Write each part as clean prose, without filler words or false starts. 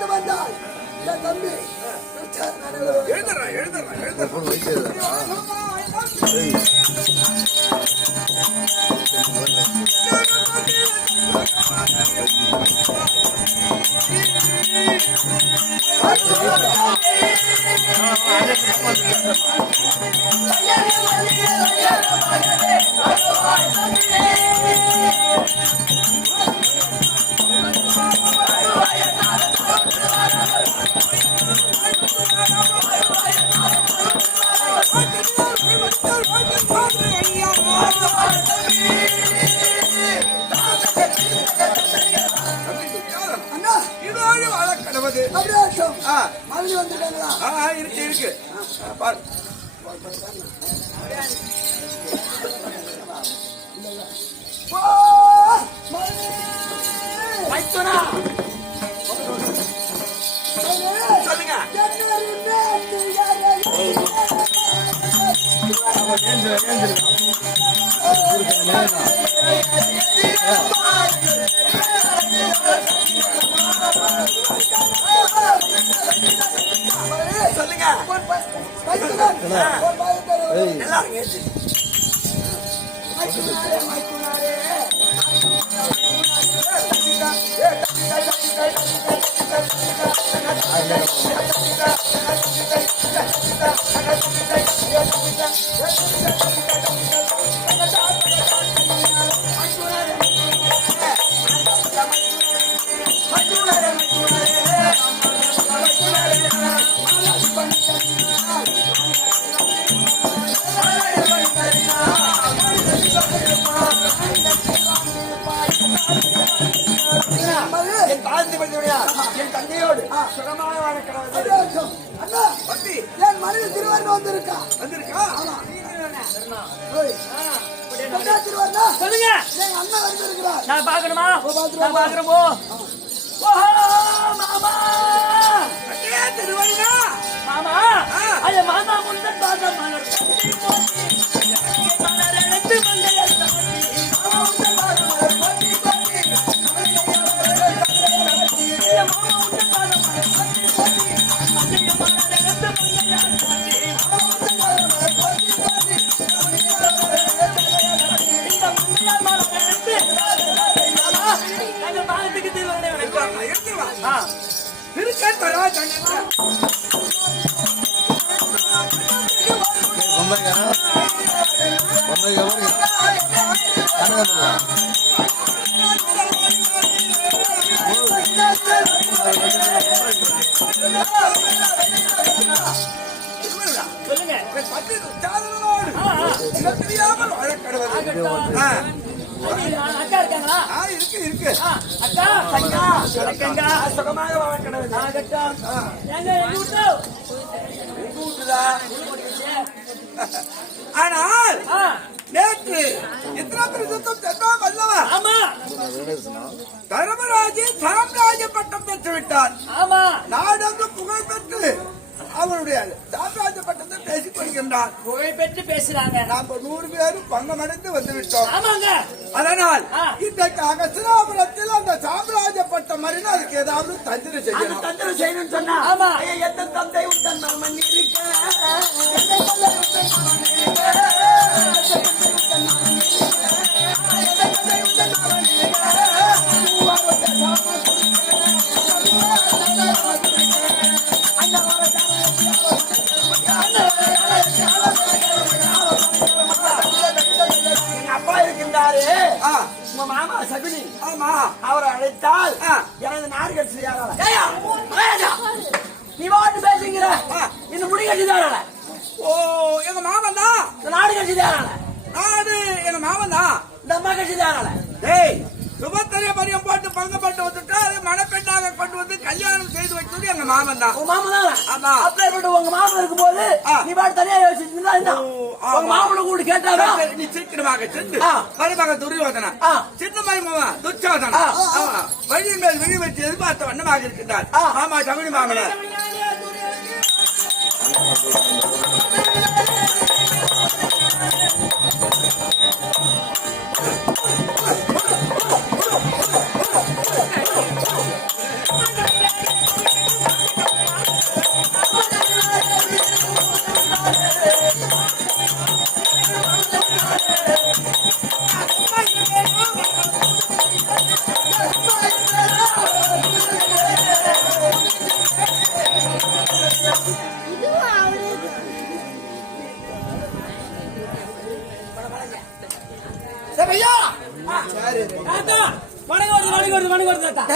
பார்த்து வந்தால் என் தம்பி மறுபடி வந்துட்டாங்களா? இருக்கு இருக்கு பாரு. சொல்லுங்க. சொல்லுங்க. எல்லாரும் என் தந்தையோடு சுகமான என் மனைவி திருவாரூர் வந்திருக்கா? சொல்லுங்க. என் அண்ணன் வந்திருக்கிறார். நான் பாக்கணுமா? நான் பாக்குறோம். மாமா திருவண்ணா மாமா அது மாமா முந்தன் பாதம் மலர் அக்கா இருக்காங்களா? இருக்கு இருக்கு. அக்கா அக்கா சுகமாக ஆனால் நேற்று எத்தனை சுத்தம் தென்னால் வல்லவா? ஆமா. தர்மராஜே சாம்ராஜ்ய பட்டம் பெற்று விட்டார். ஆமா. நாடெங்கு புகழ் பெற்று அவருடைய சாம்ராஜ்ய பட்டத்தை பேசிக் கொள்கின்றார். புகழ் பெற்று பேசுறாங்க. நாம 100 பேரும் பங்கமடைந்து வந்து விட்டோம். ஆமாங்க. அதனால் இன்றைக்கு அகஸ்தினாபுரத்தில் அந்த சாம்ராஜ்ய பட்டம் மாதிரி அதுக்கு ஏதாவது தந்திரம் செய்யணும். தந்திரம் செய்யணும்னு சொன்னா ஆமா. எந்த தந்தை உட்டன் மண் இருக்க அப்பா இருக்கின்றாரு உங்க மாமா சகுனி. ஆமா. அவரை அழைத்தால் எனது நாடு கட்சி நீ வாட்டு பேசுங்கிற இந்த முடி கட்சிதாரால. ஓ எங்க மாமன் தான். இந்த நாடு கட்சிதாரால. நாடு எங்க மாமன் தான். இந்த அம்மா கட்சிதாரால. டேய் சுபத்திரிய பரியம் போட்டு பங்கப்பட்டு வந்துட்டு அது மணப்பெண்ணாக கொண்டு வந்து கல்யாணம் செய்து வைத்தது எங்க மாமன் தான். உங்க மாமன் தான். ஆமா. அப்பேற்பட்ட உங்க மாமன் இருக்கும் போது நீ பாட்டு தனியா யோசிச்சுருந்தா உங்க மாமனை கூட கேட்டாரா? நீ சீக்கிரமாக சென்று மருமக துரியோதனா சின்னமாய் மாமா துச்சோதனா வழியின் மேல் விழி வச்சு எதிர்பார்த்த வண்ணமாக இருக்கின்றார். ஆமா தமிழ் மாமன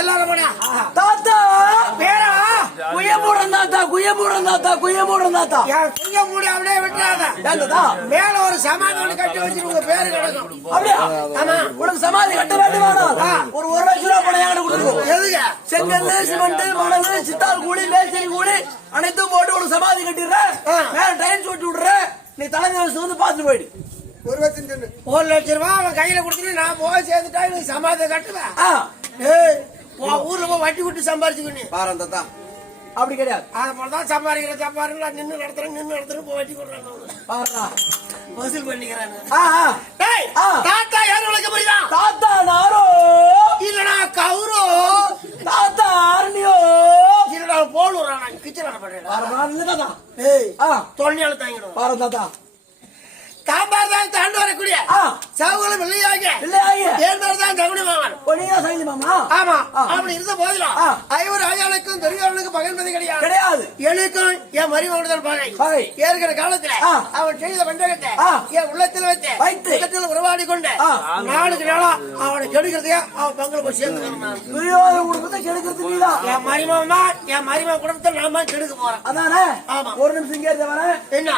எல்லாரும் போடா. தாத்தா பேரா குயமூடன் தாத்தா குயமூடன் தாத்தா குயமூடன் தாத்தா என் குய்ய மூடி அப்படியே விட்டுறாத. தாத்தா மேல ஒரு சமாதானம் கட்டி வச்சு உங்க பேரு கிடக்கும். அப்படியா ஆமா. உனக்கு சமாதி கட்ட வேண்டுமானால் ஒரு 1 லட்சம் ரூபாய் பணம் என்கிட்ட கொடுத்துருவோம். எதுங்க? செங்கல் சிமெண்ட் மணல் சித்தால் கூலி மேஸ்திரி கூலி அனைத்தும் போட்டு உனக்கு சமாதி கட்டிடுறேன். மேல டைல்ஸ் ஓட்டி விடுறேன். நீ தலைவர் வந்து பாத்துட்டு போயிடு. 1 லட்சம் ரூபாய் அவன் கையில கொடுத்துட்டு நான் போய் சேர்ந்துட்டா எனக்கு சமாதானம் கட்டுவேன். ஆ, ஏய், உன் ஊர்ல போய் வட்டி விட்டு சம்பாரிச்சுக்கணும். பாரம் தாத்தா அப்படி கிடையாது. அதை போலதான் சம்பாதிக்கிற நின்று நடத்துறேன் போய் வட்டி கொடுறாங்க. பாருடா. வசூல் பண்ணிக்கிறாங்க. ஆ, ஆ. டேய், ஆ. தாத்தா யாரும் உழைக்க முடியுதா? தாத்தா நாரோ இல்லடா கவுரோ, தாத்தா ஆர்னியோ இல்லடா போடுறான். கிச்சன் பண்றேன். பாருடா தாத்தா. ஏய், ஆ, தொல்லையால தாங்கிடும். பாரு தாத்தா. காம்பார் தான் தாண்டு வரக்கூடிய ஆ, சவுகளும் இல்லையாங்க. இல்லையாயே. ஏன் பேர் தான் தகுதி வாங்கணும். ஓ, நீங்க தான் சைலி மாமா. ஆமா. ஆ. அப்படி இருந்த போதிலும் ஆ. ஐவர் ஐயாளுக்கும் பெரியவர்களுக்கும் பகிர்ந்தது கிடையாது. கிடையாது. எனக்கும் என் மருமகனுடன் பகை. பகை. ஏற்கிற காலத்துல ஆ. அவன் செய்த வஞ்சகத்தை ஆ. என் உள்ளத்தில் வைத்து உள்ளத்தில் உருவாடி கொண்டு ஆ. நாளுக்கு நாளா அவனை கெடுக்கிறதையா அவன் பங்குல போய் சேர்ந்து துரியோதன குடும்பத்தை கெடுக்கிறது நீதான். என் மருமகன் தான் என் மருமகன் குடும்பத்தை நான் தான் கெடுக்க போறேன். அதானே? ஆமா. ஒரு நிமிஷம் இங்கே இருந்த வரேன். என்ன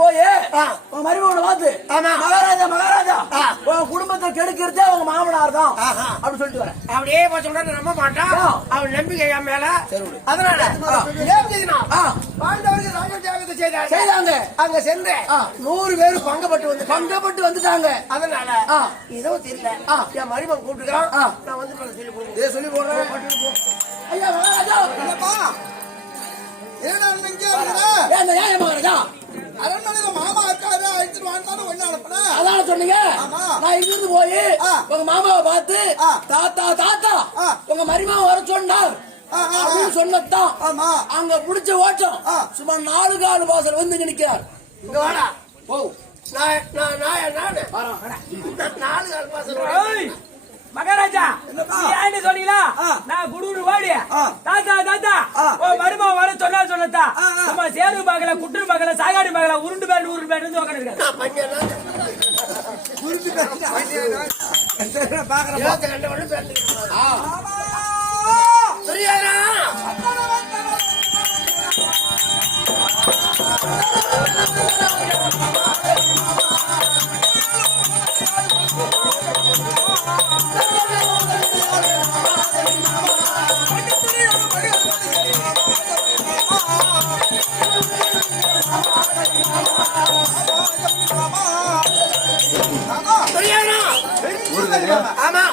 போய் ஆ. உன் மருமகனை பார்த்து ஆமா. மகாராஜா மகாராஜா ஆ. உன் குடும்பத்தை கெடுக்கிறதே அவங்க மாமனார் தான் ஆஹா. அப்படி சொல்லிட்டு வரேன். அப்படியே போய் சொல்றது நம்ப மாட்டான். ஆ. அவன் நம்பிக்கை என் மேல. சரி விடு. அதனால ஆ. ஏன் செய்யணும்? ஆ. பாண்டவர்கள் ராஜ தியாகத்தை செய்தாங்க. செய்தாங்க. அங்க சென்று ஆ. 100 பேர் பங்கப்பட்டு வந்து பங்கப்பட்டு வந்துட்டாங்க. அதனால ஆ. இதோ தெரியல. ஆ. என் மருமகன் கூப்பிட்டுக்கிறான். ஆ. நான் வந்து சொல்லி போடுறேன். இதே சொல்லி போடுறேன். ஐயா மகாராஜா என்னப்பா ஏன்னா இங்கே இருக்கிற ஏன் ஏன் மகாராஜா அரண்மனையில மாமா இருக்காரு அழைச்சிட்டு வாண்டான்னு ஒண்ணு அனுப்புனேன். அதான சொன்னீங்க. ஆமா. நான் இங்கிருந்து போய் ஆ. உங்க மாமாவை பார்த்து ஆ. தாத்தா தாத்தா ஆ. உங்க மருமகன் வர சொன்னார் அப்படின்னு சொன்னதான். ஆமா. அங்க புடிச்ச ஓட்டம் ஆ. சும்மா 4 கால் வாசல் வந்து நிக்கிறார். இங்க வாடா. ஓ நானு வாடா, வாடா. 4 கால் பாசம். மகாராஜா என்னப்பா? ஏன்னு சொன்னீங்களா? ஆ. நான் குடுகுடு வாடி ஆ. தாத்தா தாத்தா ஆ. ஓ மருமகன் வர சொன்னதா ஆ, ஆ. நம்ம சேரு பாக்கல குற்று பாக்கல சாகாடி பாக்கல உருண்டு பேர் 100 பேர் இருந்து உட்காந்துருக்காரு. நான் மஞ்சள் புரிஞ்சு பாக்குறேன். இருபத்தி 2 வருடம் பிறந்துக்கிறேன். புரியாதா? புரியாதா? ஆமா.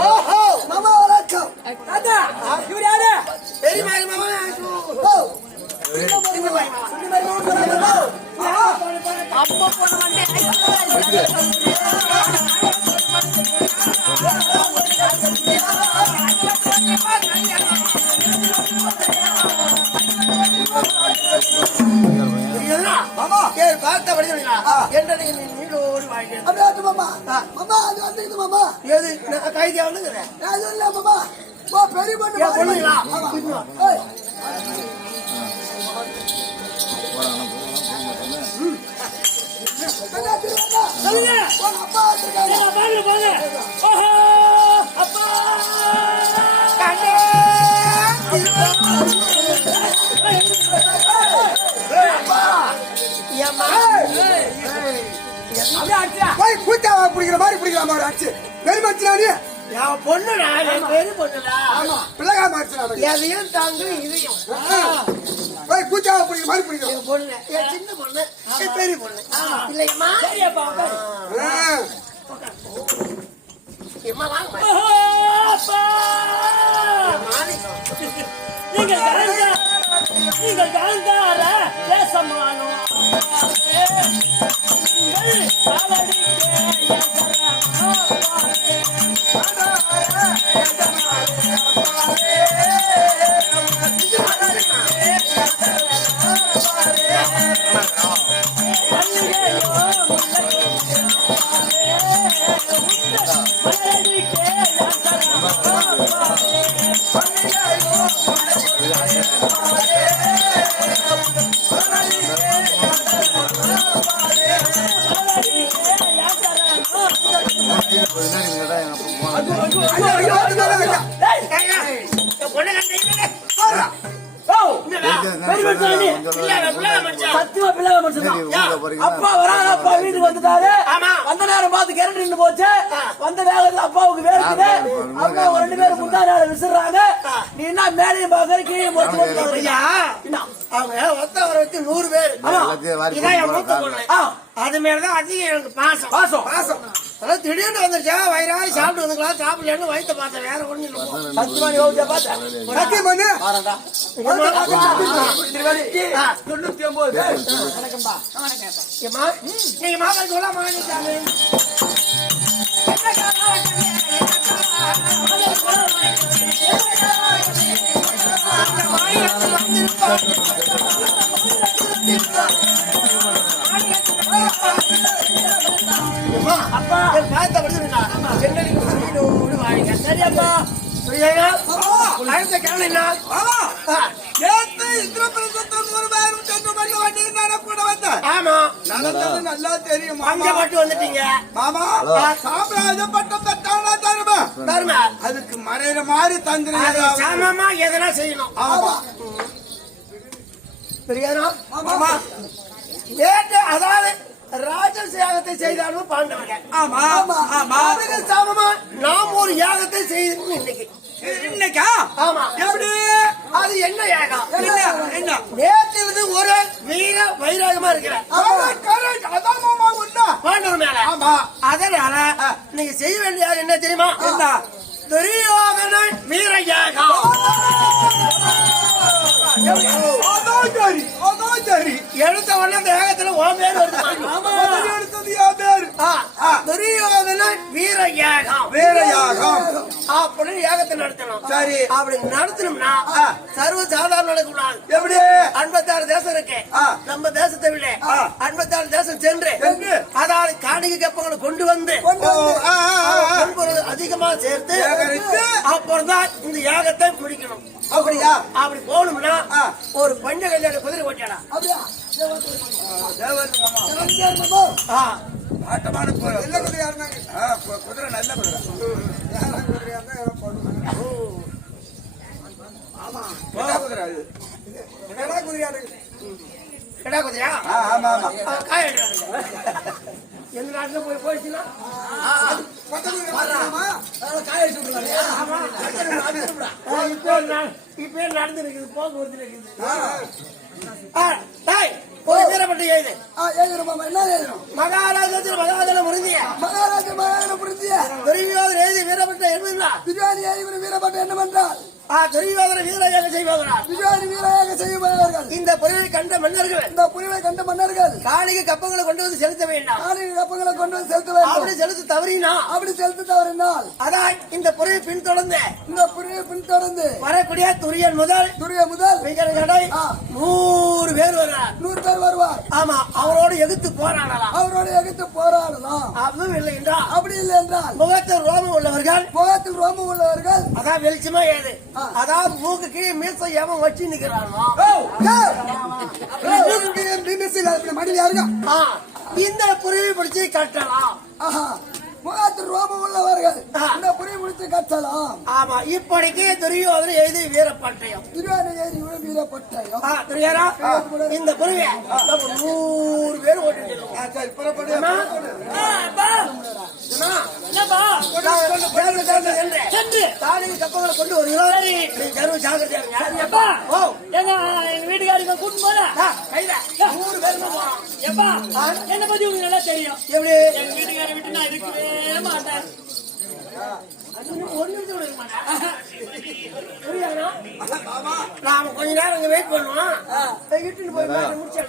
ஓஹோ மாமா வணக்கம். தாத்தா இவர் யாரு? பெரிய மருமகன். சின்ன மருமகன். அப்ப போன வந்து புரியுதுனா? மாமா. ஏய், பார்த்த படிக்கிறீங்களா? என்ன நீங்க நீடோடி வாழ்க்கை. அப்படியே வந்து மாமா. மாமா அது வந்துருக்குது மாமா. எது நான் கைதி ஆகணுங்கிறேன். அது இல்ல மாமா. ஓ பெரிய பொண்ணு ஏன் பொண்ணுங்களா? ஆமா. ஏய். சொல்லுங்க. உங்க அப்பா வந்திருக்காரு. வாங்க வாங்க. ஓஹோ அப்பா கண்ணே. ஏம்மா? அப்படியே அடிச்சா போய் கூட்டாவா பிடிக்கிற மாதிரி பிடிக்கிற மாதிரி ஆச்சு. பெருமச்சினானே என் பொண்ணுடா, என் பெரிய பொண்ணுடா. பிள்ளைகா மாறிச்சு. எதையும் தாங்கு இதையும். போய் கூட்டாவா பிடிக்கிற மாதிரி பிடிக்கிறோம். என் பொண்ணு, என் சின்ன பொண்ணு, என் பெரிய பொண்ணு. இல்லையம்மா? சரியப்பா உட்காரு. எம்மா வாங்க. ஓஹோ அப்பா மாணிக்கம். நீங்கள் கலந்தார தேசமானோ நீங்கள் பொண்ணு கண்டீங்க சத்தியமா பிள்ளை மனுஷன் அப்பா வராங்க, அப்பா வீட்டுக்கு வந்துட்டாரு. வந்த நேரம் பார்த்து கிரண்டு நின்று போச்சு. வந்த வேகத்துல அப்பாவுக்கு வேர்க்குது. அப்பா ஒரு 2 பேரும் முந்தா நேரம் விசிறாங்க. நீ என்ன மேலையும் பாக்குற கீழே போட்டு அவங்க ஒத்தவரை வச்சு 100 பேர். இதான் என் மூத்த பொண்ணு. அது மேலதான் அதிகம் எனக்கு பாசம் பாசம் அதான் திடீர்னு வந்துருச்சா வயிறாரி சாப்பிட்டு வந்துக்கலாம் சாப்பிடலன்னு வயிற்ற பார்த்தேன் வேற ஒண்ணு இல்லை சத்தியமா யோசிச்சா பார்த்தேன். சத்தியம் பண்ணு. 99. நீங்க மாப்பிள்ளை சொல்ல மாட்டாங்க அப்பா பார்த்த படிச்சுருக்கா என்ன வீடோடு வாங்க சரியப்பா அடுத்த கிழமை நேத்து இந்திரபிரசத்தை 100 பேரும் சென்று பண்ண வண்டியிருந்தானே கூட வந்தேன். ஆமா நடந்தது நல்லா தெரியும் அங்க மாமா. மட்டும் வந்துட்டீங்க மாமா சாம்ராஜ்ய பட்டம் பெற்றானா தருமா? தருமா அதுக்கு மறையிற மாதிரி தந்திரம் சாமமா எதனா செய்யணும் ஆமா தெரியாதா மாமா. நேற்று அதாவது ராஜல் யாகத்தை செய்தாலும் பாண்டவர்கள் ஆமா ஆமா. அதுக்கு சமமா நாம் ஒரு யாகத்தை செய்யணும் இன்னைக்கு இன்னைக்கா? ஆமா எப்படி? அது என்ன யாகம் என்ன? நேற்று வந்து ஒரு வீர வைராகமா இருக்கிற அதான் மாமா உண்மை. பாண்டவர் மேல ஆமா. அதனால நீங்க செய்ய வேண்டிய யாகம் என்ன தெரியுமா? என்ன? துரியோதனன் வீர யாகம் அதான் சரி அதான் சரி. எடுத்த உடனே அந்த யாகத்துல உன் பேர் வருது முதல்ல எடுத்தது என் பேரு. துரியோதனன் வீர யாகம் வேற யாகம். அப்படின்னு யாகத்தை நடத்தணும் சரி. அப்படி நடத்தணும்னா சர்வ சாதாரண நடக்கூடாது. எப்படி? 56 தேசம் இருக்கு. நம்ம தேசத்தை விட 56 தேசம் சென்று அதாவது காணிக்கை கப்பங்களை கொண்டு வந்து பொன்பொருள் அதிகமா சேர்த்து அப்புறம் தான் இந்த யாகத்தை முடிக்கணும். அப்படியா? அப்படி போகணும்னா ஒரு பஞ்ச கல்யாண குதிரை ஓட்டலாம். தேவர் மாமா. ஆட்டமான குதிரை. நல்ல குதிரையா இருந்தாங்க. குதிரை நல்ல குதிரை. ஆமா குதிரை அது. குதிரையா இருக்கு. கிடா குதிரையா? ஆமா ஆமா. காய எந்த நாட்டுல போய் போயிடுச்சுன்னா இப்ப நடந்து இருக்குது போக்குவரத்து இருக்குது. வீரப்பட்ட எழுது மகாராஜா மகாராஜா முருந்திய துரியோதன எழுதி வீரப்பட்ட எழுதுங்களா? வீரப்பட்ட என்னவென்றால் துரியோதன வீரயாக செய்வார்கள். வீரயாக செய்வார்கள். இந்த புரிவை கண்ட மன்னர்கள் காணிக்கை கப்பங்களை கொண்டு வந்து செலுத்த வேண்டாம். கப்பங்களை கொண்டு வந்து செலுத்த வேண்டும். அப்படி செலுத்த தவறினால் அதான் இந்த புரிவை பின்தொடர்ந்து வரக்கூடிய துரியன் முதல் விகரகடை 100 பேர் வருவார். 100 பேர் வருவார். ஆமா அவரோடு எதிர்த்து போராடலாம். அதுவும் இல்லை என்றால் அப்படி இல்லை என்றால் முகத்தில் ரோமம் உள்ளவர்கள் அதான் வெளிச்சமா ஏது அதாவது மூக்கு கீழே மீசை எவன் வச்சு நிக்கிறானோ மடியில் யாருங்க இந்த புரிவை பிடிச்சி கட்டலாம். முகத்தில் ரோமம் உள்ளவர்கள் இந்த புரி முடித்து கட்டலாம். ஆமா இப்படிக்கு துரியோதனை எழுதி வீரப்பட்டயம் வீரப்பட்டயம் துரியாரா இந்த புரிவை 100 பேர் ஓட்டு கப்பங்களை கொண்டு வருகிறோம். எங்க வீட்டுக்காரங்க கூட்டு போல 100 பேர் என்ன பத்தி உங்களுக்கு நல்லா தெரியும். எப்படி எங்க வீட்டுக்கார விட்டு நான் இருக்கவே மாட்டேன். நாம கொஞ்ச நேரம் இங்க வெயிட் பண்ணுவோம். இட்டுன்னு போய் முடிச்சு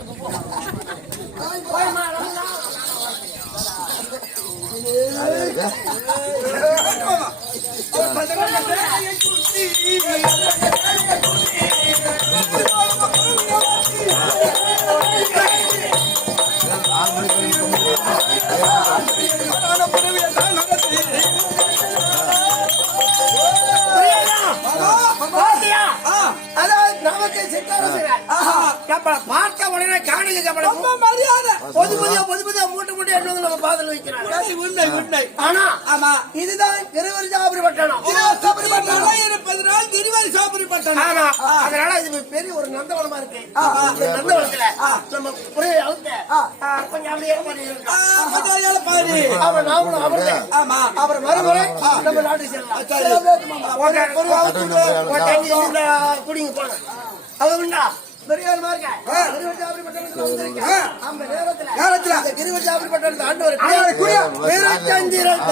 அதாவது நமக்கு சித்தாரசிராய் பார்த்த உடனே காணிக்கை கப்பலை மரியாதை பொது பொதுவா மூட்டை மூட்டை என்ன நம்ம பாதல் வைக்கிறாங்க. உண்மை உண்மை. ஆனா ஆமா இதுதான் திருவரிசாபுரி பட்டணம். இருப்பது நாள் திருவரி சாப்பிடு பட்டணம். ஆனா அதனால இது பெரிய ஒரு நந்தவனமா இருக்கு. இந்த நந்தவனத்துல நம்ம ஒரே அவுத்த கொஞ்சம் அப்படியே பாரு அவர் நாமளும் அவரு ஆமா அவர் மறுமுறை நம்ம நாட்டுக்கு செல்லலாம். குடிங்க போங்க அவங்கண்டா பெரியாருமா இருக்க திருவரிசாபுரி பட்டணத்துல வந்திருக்க. அந்த நேரத்துல இந்த திருவரிசாபுரி பட்டணத்தை ஆண்டவர் வீரச்சந்திரன்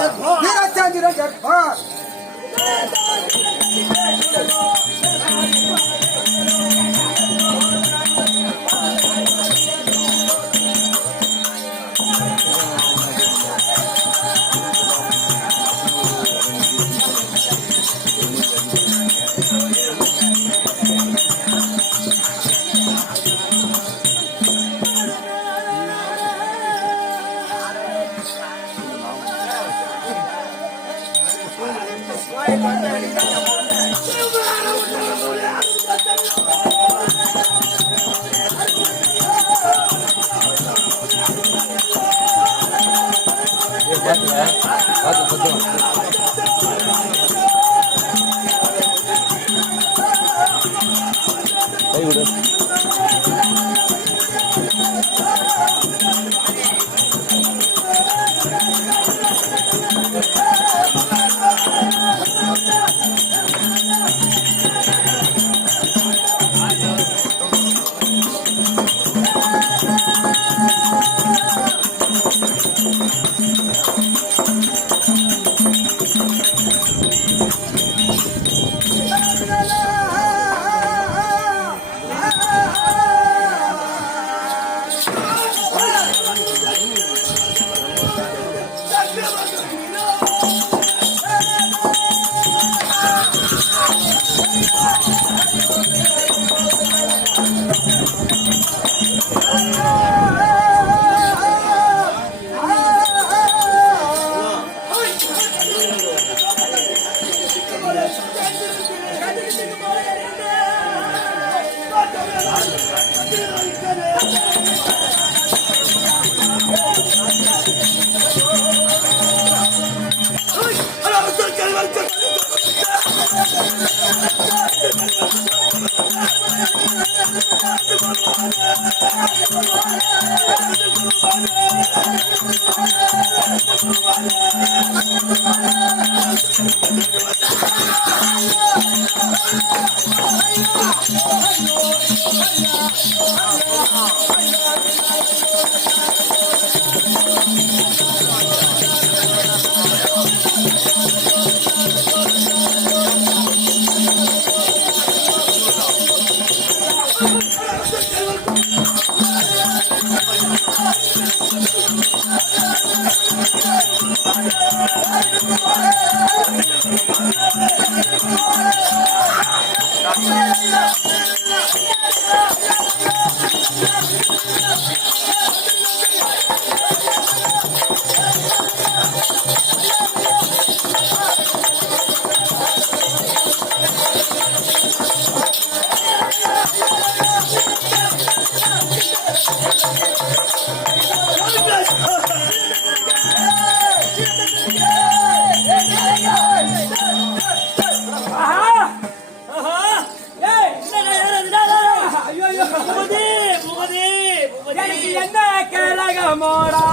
என்ன கேளகமோடா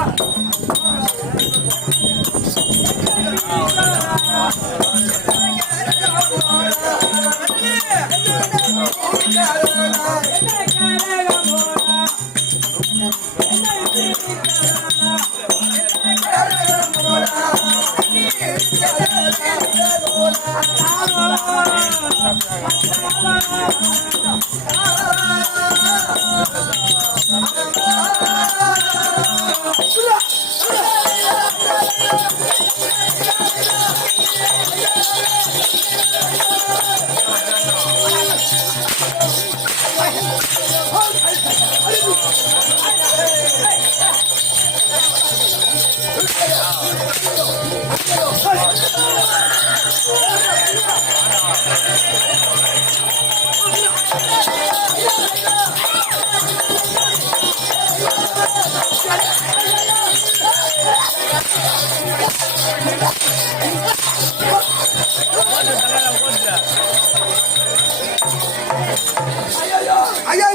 ஐயோ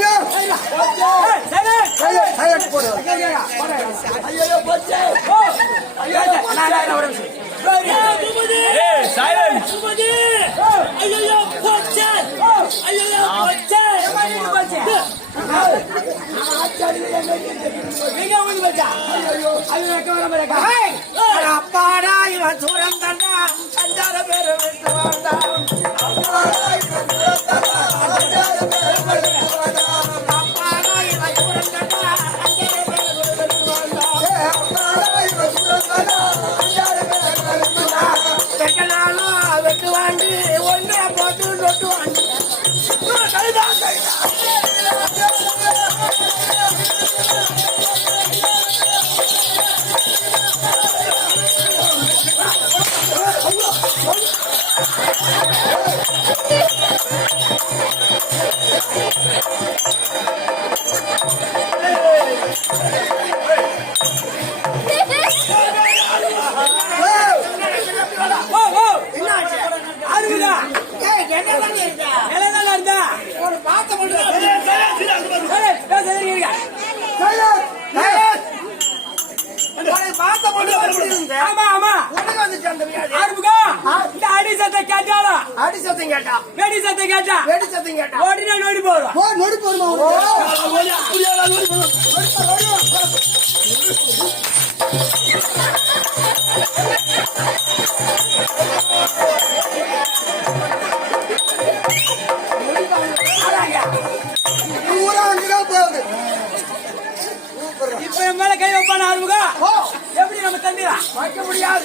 சைலண்ட் போடு. ஐயோ போச்சே ஐயோ நான் ஒரு நிமிஷம் ஐயோ போச்சே ஐயோ போச்சே அப்பாடா இவன் சூரம் தண்டா அஞ்சாத பேரு விட்டு வாழ்ந்தான். அப்பாடா இவன் சூரம் தண்டா அஞ்சாத பேரு விட்டு வாழ்ந்தான். அப்பாடா இவன் சூரம் தண்டா அஞ்சாத பேரு விட்டு வாழ்ந்தான். அப்பாடா இவன் சூரம் தண்டா அஞ்சாத பேரு விட்டு வாழ்ந்தான். வெட்டனாலும் வெட்டு வாண்டி ஒன்றே போட்டு நொட்டு வாண்டி. ஆமா ஆமா அடி சத்தம் கேட்டாலும் அடி சத்தம் கேட்டா வெடி சத்தம் கேட்டா வெடி சத்தம் கேட்டா உடனே நோடி போடுறோம் நொடி போடுமா. இப்ப என் மேல கை வைப்பான ஆறுமுகா எப்படி நம்ம தந்திரா வைக்க முடியாது.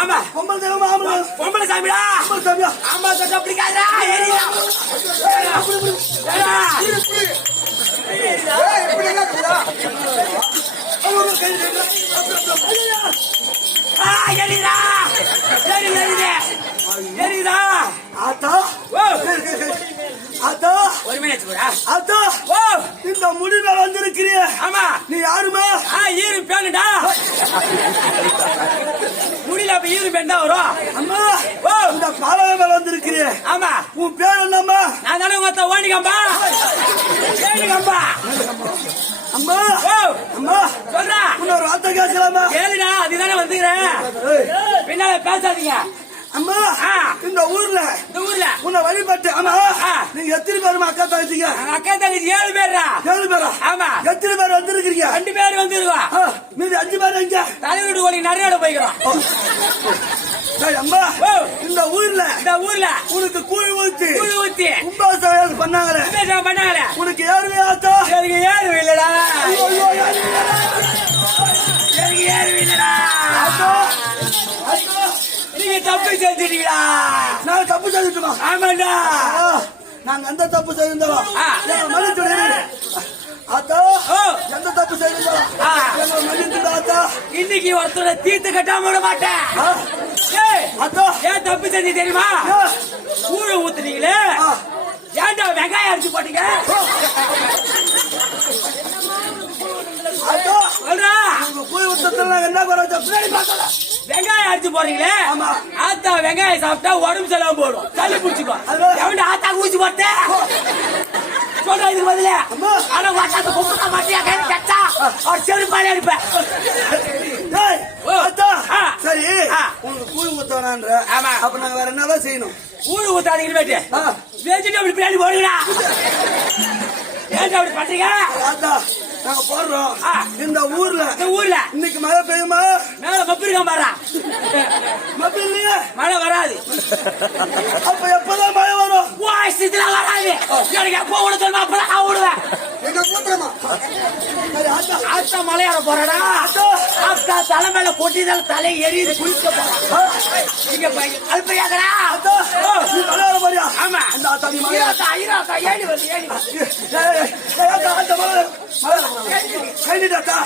ஆமா பொம்பளை சாமிடா ஆமா சத்தம் பிடிக்காதா ஒரு மினிட் இந்த முடிவை வந்திருக்கிறிய. ஆமா நீ யாருமா? ஈரு பேனுடா முடியல அப்ப ஈரு பேன் தான் வரும். அம்மா இந்த பாலக மேல வந்திருக்கிறிய. ஆமா உன் பேர் என்னம்மா? நான் தானே மொத்த ஓடிக்கம்பா ஏடிக்கம்பா அம்மா அம்மா சொல்றா இன்னொரு வார்த்தை கேட்கலாமா? கேளுடா அதுதானே வந்துக்கிறேன் பின்னால பேசாதீங்க. அம்மா இந்த ஊர்ல உன்னை வழிபட்டு. ஆமா நீங்க எத்தனை பேருமா அக்கா தங்கச்சிங்க? அக்கா தங்கச்சி 7 பேரா? 7 பேரா? ஆமா. எத்தனை பேர் வந்திருக்கீங்க? 2 பேர் வந்துருக்கோம். மீதி 5 பேர் எங்க? தலைவீடு கோழி நிறைய போய்க்கிறோம். அம்மா இந்த ஊர்ல உனக்கு கூழ் ஊத்தி கும்பாசம் பண்ணாங்களே உனக்கு ஏறுவே ஆத்தா? எனக்கு ஏறுவே இல்லடா நீங்க தப்பு செஞ்சிட்டீங்களா? நாங்க தப்பு செஞ்சுட்டோமா? ஆமாண்டா நாங்க எந்த தப்பு செய்திருந்தோம் மன்னிச்சு ஆத்தா. எந்த தப்பு செய்திருந்தோம் மன்னிச்சு ஆத்தா. இன்னைக்கு ஒருத்தர தீர்த்து கட்டாம விட மாட்டேன். ஆத்தா ஏன் தப்பு செஞ்சு தெரியுமா? கூழ ஊத்துனீங்களே ஏன்டா வெங்காயம் அரைச்சு போட்டீங்க? என்ன வெங்காயம் அரைச்சு போறீங்களே ஆத்தா வெங்காயம் சாப்பிட்டா உடம்பு செலவு போடும் தள்ளி பிடிச்சிக்கோ. எவன்டா ஆத்தா ஊசி போட்ட சொல்ற இதுக்கு பதில ஆனா வாட்டாத்த கும்பிட்டா மாட்டியா கை கட்டா அவர் செருப்பாலே இருப்பேன். சரி உங்களுக்கு கூழ் ஊத்தவனான்ற. ஆமா அப்ப நாங்க வேற என்னதான் செய்யணும்? கூழ் ஊத்தாதீங்கன்னு போயிட்டு வெஜிடபிள் பிரியாணி போடுங்கடா. ஏன்டா அப்படி பண்றீங்க? ஆத்தா நாங்க போடுறோம். இந்த ஊர்ல இன்னைக்கு மழை பெய்யுமா? மேல மப்பு இருக்கான் பாரா. மப்பு இல்லையே மழை வராது. அப்ப எப்பதான் மழை வரும்? வாய்ஸ்ல வராது. எனக்கு எப்போ விட சொல்லுமா அப்பதான் நான் விடுவேன். எங்க கூட்டுறமா? ஆத்தா மலையாற போறடா. அக்கா தலைமையில கொட்டிதான் தலை எரியுது குளிக்க போறான் இங்க அல்பையாக்கடா நீ தலைவர மாதிரியா ஆமா அந்த தனி மலை ஐயாக்கா ஏடி வந்து ஏடி அந்த மலை கைதிட்டாத்தா